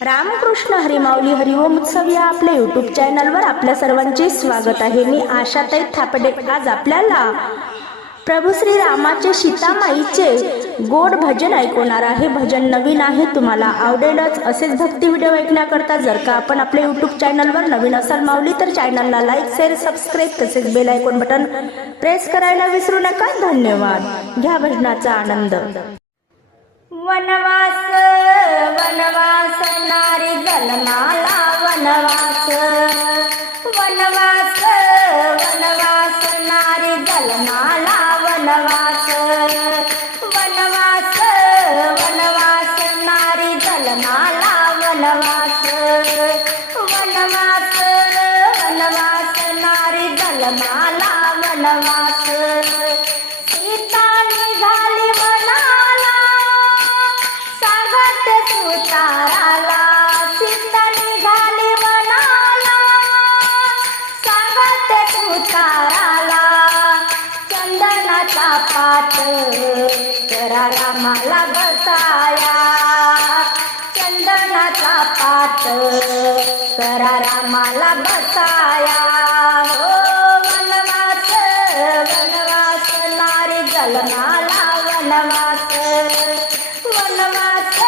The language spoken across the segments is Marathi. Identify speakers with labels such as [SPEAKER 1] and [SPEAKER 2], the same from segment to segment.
[SPEAKER 1] रामकृष्ण हरिमाऊली हरिओम उत्सव या आपल्या युट्यूब चॅनलवर आपल्या सर्वांचे स्वागत आहे. मी आशाताई थापडे. आज आपल्याला प्रभू श्री रामाचे सीतामाईचे गोड भजन ऐकवणार आहे. भजन नवीन आहे तुम्हाला. आवडेलच. असेच भक्ती व्हिडिओ ऐकण्याकरता जर का आपण आपल्या युट्यूब चॅनलवर नवीन असाल माऊली तर चॅनलला लाईक शेअर सबस्क्राईब तसेच बेल आयकॉन बटन प्रेस करायला विसरू नका. धन्यवाद. घ्या भजनाचा आनंद. वनवास वनवास नारी जन्माला वनवास. वनवास वनवास नारी जन्माला वनवास. वनवास वनवास नारी जन्माला वनवास. वनवास वनवास नारी जन्माला वनवास. पात पाठ करा रामाला बसाया. चंदनाचा पात करा रामाला बसाया. हो वनवास वनवास नारी जलमाला वनवास. वनवास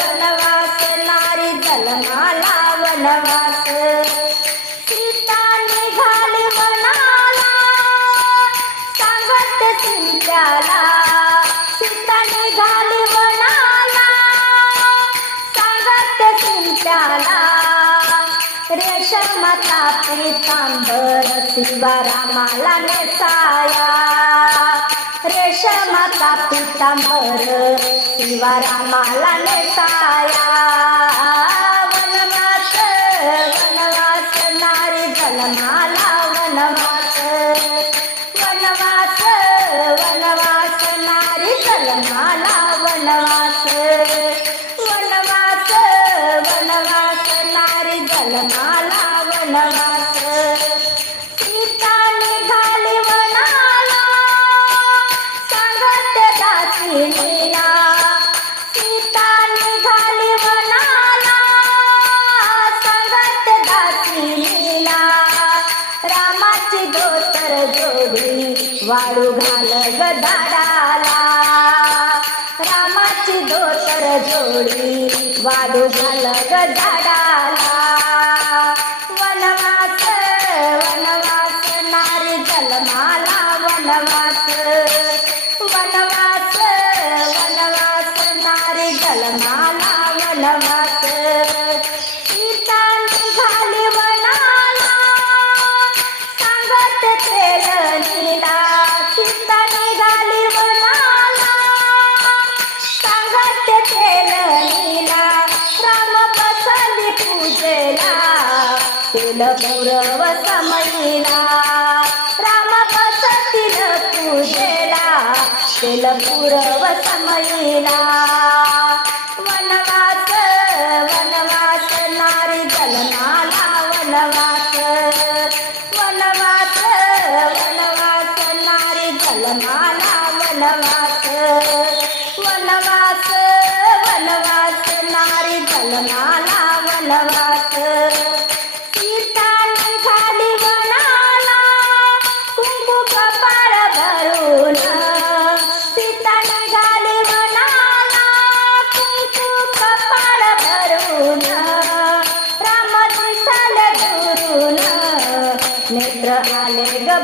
[SPEAKER 1] वनवास नारी जलमाला वनवास. पितांबर तांबर रामाला नेसाया. रेशमाचा पितांबर शिवा नेसाया. वनवास वनवास नारी जलमाला वनवास. नारी जन्माला वनवास सीता निघाली वनाला सांगत दासिनीला सीता निघाली वनाला सांगत दासिनीला रामाची धोतर जोडी वाळू घाल ग रामाची धोतर जोडी वाळू घाल ग वनवास वनवास वनवास नारी जलमाला वनवास. सीता निघाली वनाला सांगत खेळणीला सीता निघाली वनाला सांगत खेळणीला राम बसली पूजेला तिल पुरव समईला. पुरव समईला वनवास वनवास नारी जलनाला वनवास. वनवास वनवास नारी जलनाला वनवास. वनवास वनवास नारी जलनाला वनवास.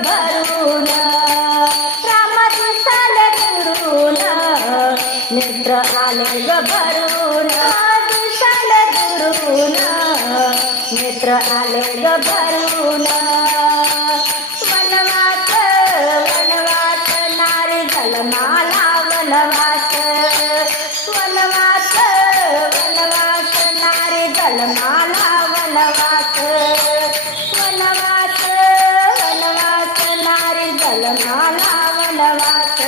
[SPEAKER 1] भरून रामात चाले दुरून. मित्र आले ग भरून दिशाले दुरून. मित्र आले ग भरून. वनवास नारी झालं मला वनवास. वनवास वनवास नारी झालं वनवास